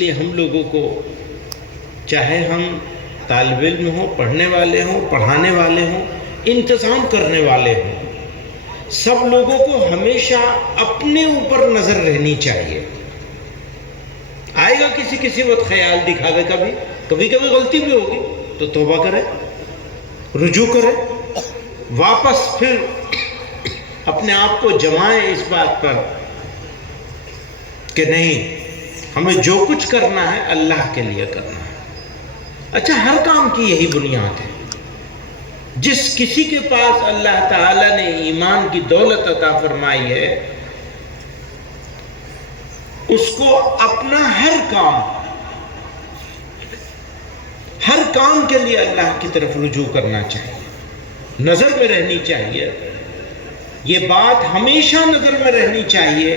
لیے ہم لوگوں کو، چاہے ہم طالب علم ہوں، پڑھنے والے ہوں، پڑھانے والے ہوں، انتظام کرنے والے ہوں، سب لوگوں کو ہمیشہ اپنے اوپر نظر رہنی چاہیے۔ آئے گا کسی وقت خیال دکھاوے کا بھی، کبھی غلطی بھی ہوگی تو توبہ کرے، رجوع کرے، واپس پھر اپنے آپ کو جمائے اس بات پر کہ نہیں، ہمیں جو کچھ کرنا ہے اللہ کے لیے کرنا ہے۔ اچھا، ہر کام کی یہی بنیاد ہے۔ جس کسی کے پاس اللہ تعالیٰ نے ایمان کی دولت عطا فرمائی ہے، اس کو اپنا ہر کام کے لیے اللہ کی طرف رجوع کرنا چاہیے، نظر میں رہنی چاہیے۔ یہ بات ہمیشہ نظر میں رہنی چاہیے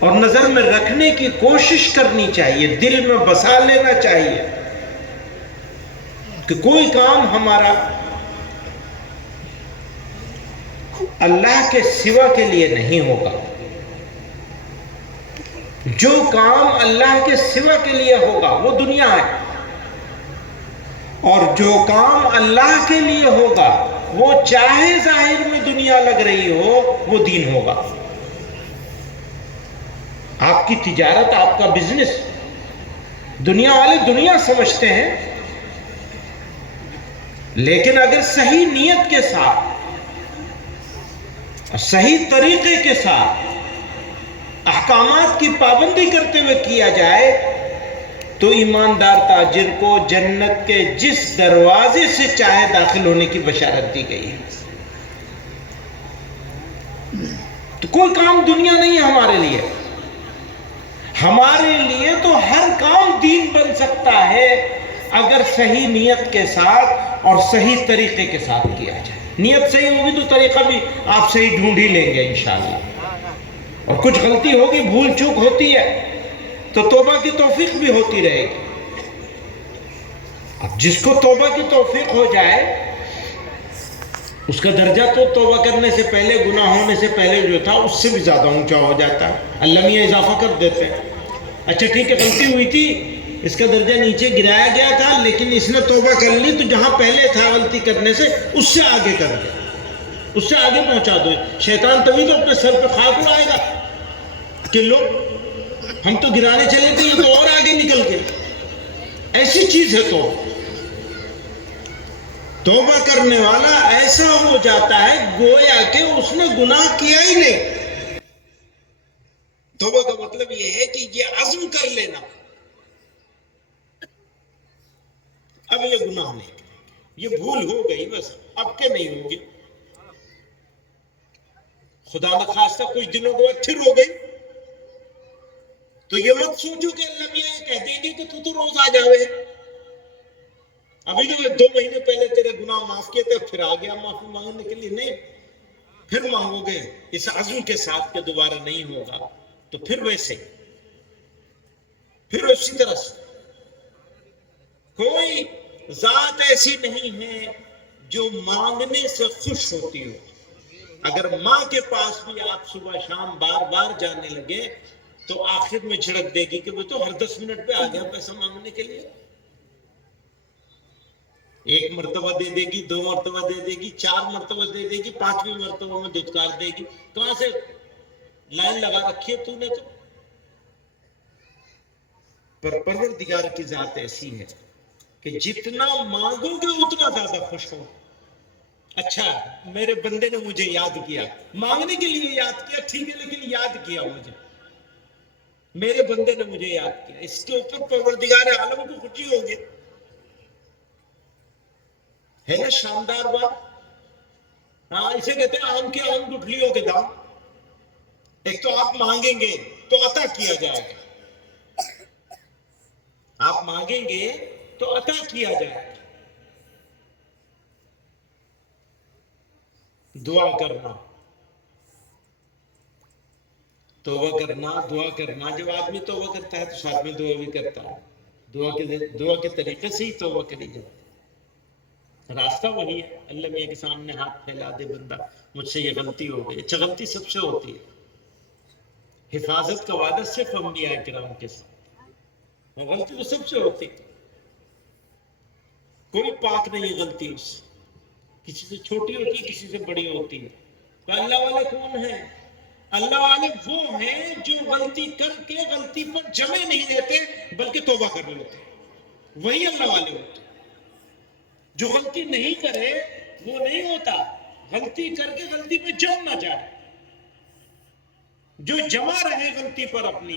اور نظر میں رکھنے کی کوشش کرنی چاہیے، دل میں بسا لینا چاہیے کہ کوئی کام ہمارا اللہ کے سوا کے لیے نہیں ہوگا۔ جو کام اللہ کے سوا کے لیے ہوگا وہ دنیا ہے، اور جو کام اللہ کے لیے ہوگا وہ چاہے ظاہر میں دنیا لگ رہی ہو، وہ دین ہوگا۔ آپ کی تجارت، آپ کا بزنس دنیا والے دنیا سمجھتے ہیں، لیکن اگر صحیح نیت کے ساتھ، صحیح طریقے کے ساتھ، احکامات کی پابندی کرتے ہوئے کیا جائے تو ایماندار تاجر کو جنت کے جس دروازے سے چاہے داخل ہونے کی بشارت دی گئی ہے۔ تو کوئی کام دنیا نہیں ہے ہمارے لیے، ہمارے لیے تو ہر کام دین بن سکتا ہے اگر صحیح نیت کے ساتھ اور صحیح طریقے کے ساتھ کیا جائے۔ نیت صحیح ہوگی تو طریقہ بھی آپ صحیح ڈھونڈ ہی لیں گے انشاءاللہ۔ اور کچھ غلطی ہوگی، بھول چوک ہوتی ہے تو توبہ کی توفیق بھی ہوتی رہے گی۔ اب جس کو توبہ کی توفیق ہو جائے، اس کا درجہ تو توبہ کرنے سے پہلے، گناہ ہونے سے پہلے جو تھا اس سے بھی زیادہ اونچا ہو جاتا ہے۔ اللہ میاں اضافہ کر دیتے ہیں۔ اچھا ٹھیک ہے، غلطی ہوئی تھی، اس کا درجہ نیچے گرایا گیا تھا، لیکن اس نے توبہ کر لی تو جہاں پہلے تھا غلطی کرنے سے، اس سے آگے کر دے، اس سے آگے پہنچا دو۔ شیطان تبھی تو اپنے سر پہ خاک اڑائے گا کہ لو، ہم تو گرانے چلے تھے، یہ تو اور آگے نکل گئے۔ ایسی چیز ہے توبہ کرنے والا ایسا ہو جاتا ہے گویا کہ اس نے گناہ کیا ہی نہیں۔ توبہ کا مطلب یہ ہے کہ یہ عزم کر لینا، اب یہ گناہ نہیں، یہ بھول ہو گئی، بس اب کے نہیں ہوگی۔ خدا نخواستہ کچھ دنوں کے بعد پھر ہو گئی تو یہ مت سوچو کہ اللہ میاں یہ کہہ دیں گے کہ تو روز آ جاوے، ابھی جو 2 مہینے پہلے تیرے گناہ معاف کیے تھے پھر آ گیا معافی مانگنے کے لیے۔ نہیں، پھر مانگو گے اس عزم کے ساتھ کہ دوبارہ نہیں ہوگا، تو پھر ویسے، پھر اسی طرح سے۔ کوئی ذات ایسی نہیں ہے جو مانگنے سے خوش ہوتی ہو۔ اگر ماں کے پاس بھی آپ صبح شام بار بار جانے لگے تو آخر میں جھڑک دے گی کہ وہ تو ہر 10 منٹ پہ آ گیا پیسہ مانگنے کے لیے۔ 1 مرتبہ دے دے گی، 2 مرتبہ دے دے گی، 4 مرتبہ دے دے گی، 5ویں مرتبہ میں دھتکار دے گی۔ کہاں سے لائن لگا رکھی ہے تو نے؟ تو پر پروردگار کی ذات ایسی ہے کہ جتنا مانگو گے اتنا زیادہ خوش ہو۔ اچھا، میرے بندے نے مجھے یاد کیا، مانگنے کے لیے یاد کیا ٹھیک ہے، لیکن یاد کیا مجھے، میرے بندے نے مجھے یاد کیا، اس کے اوپر پروردگار عالم کو خوشی ہوگی۔ ہے نا شاندار بات؟ ہاں، اسے کہتے ہیں آم کے آم گٹھلیوں کے دام۔ ایک تو آپ مانگیں گے تو عطا کیا جائے گا، آپ مانگیں گے تو عطا کیا جائے گا۔ دعا کرنا، توبہ کرنا، دعا کرنا، جب آدمی توبہ کرتا ہے تو ساتھ میں دعا بھی کرتا ہے۔ دعا کے طریقے سے ہی توبہ کری جائے، راستہ وہی ہے۔ اللہ میاں کے سامنے ہاتھ پھیلا دے بندہ، مجھ سے یہ غلطی ہو گئی۔ اچھا، غلطی سب سے ہوتی ہے، حفاظت کا وعدہ صرف انبیاء کرام کے ساتھ، غلطی تو سب سے ہوتی ہے، کوئی پاک نہیں ہے غلطی سے، کسی سے چھوٹی ہوتی ہے، کسی سے بڑی ہوتی ہے۔ تو اللہ والے کون ہیں؟ اللہ والے وہ ہیں جو غلطی کر کے غلطی پر جمع نہیں لیتے بلکہ توبہ کر لیتے، وہی اللہ والے ہوتے۔ جو غلطی نہیں کرے وہ نہیں ہوتا، غلطی کر کے غلطی پہ جم نہ جائے، جو جمع رہے غلطی پر اپنی